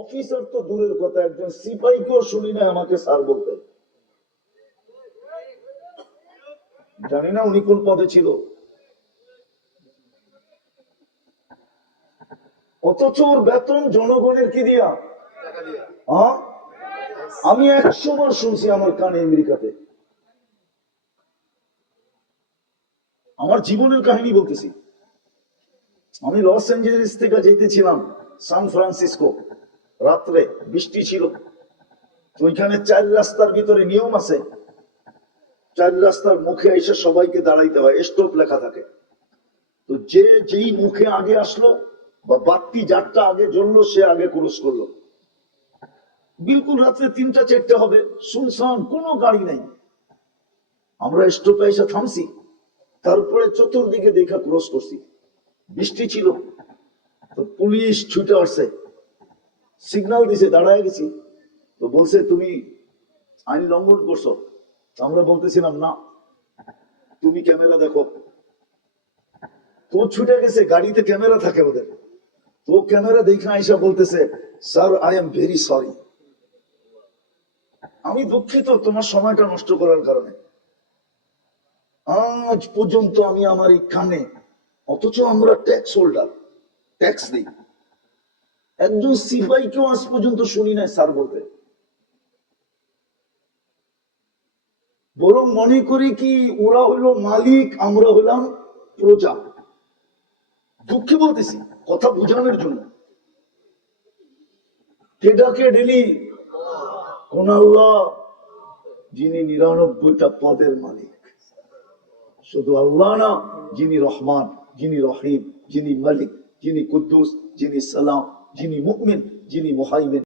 Officer তো দূরের কথা, একজন সিপাহীকেও শুনি না আমাকে স্যার বলতে। জানি না উনি কোন পদে ছিল, অথচ ওর বেতন জনগণের কি দিয়া। আমি 100 বার শুনছি আমার কানে আমেরিকাতে। আমার জীবনের কাহিনী বলতেছি। আমি লস অ্যাঞ্জেলেস থেকে যেতেছিলাম সান ফ্রান্সিসকো, রাত্রে বৃষ্টি ছিল। ওইখানে 4 রাস্তার ভিতরে নিয়ম আছে, 4 রাস্তার মুখে এসে সবাইকে দাঁড়াইতে হয়, স্টপ লেখা থাকে। তো যেই মুখে আগে আসলো বা বাতি যারটা আগে জ্বললো সে আগে ক্রস করলো। বিলকুল রাত্রে 3টা 4টে হবে, শুনশান, কোনো গাড়ি নাই। আমরা স্টপে এসে থামছি, তারপরে চতুর্দিকে দেখা ক্রস করছি। বৃষ্টি ছিল, তো পুলিশ ছুটে আসছে, সিগন্যাল দিছে, দাঁড়ায় গেছি। তো বলছে তুমি আইন লঙ্ঘন করছো। আমরা বলতেছিলাম না, তুমি ক্যামেরা দেখো। তো ছুটে গেছে, গাড়িতে ক্যামেরা থাকে ওদের। তো ক্যামেরা দেখে আইসা বলতেছে, sir I am very sorry, আমি দুঃখিত তোমার সময়টা নষ্ট করার কারণে। আজ পর্যন্ত আমি আমার এই কানে, অথচ আমরা ট্যাক্স হোল্ডার, ট্যাক্স দিই, একজন সিপাহীকেও আজ পর্যন্ত শুনি নাই স্যার বলতে। বরং মনে করি কি ওরা হলো মালিক, আমরা হলাম প্রজা। দুঃখে বলতেছি, কথা বোঝানোর জন্য। কে ডাকে ডেলি? কোন আল্লাহ, যিনি 99টা পদের মালিক। শুধু আল্লাহ না, যিনি রহমান, যিনি রহিম, যিনি মালিক, যিনি কুদ্দুস, যিনি সালাম, যিনি মুমিন, যিনি মুহাইমিন।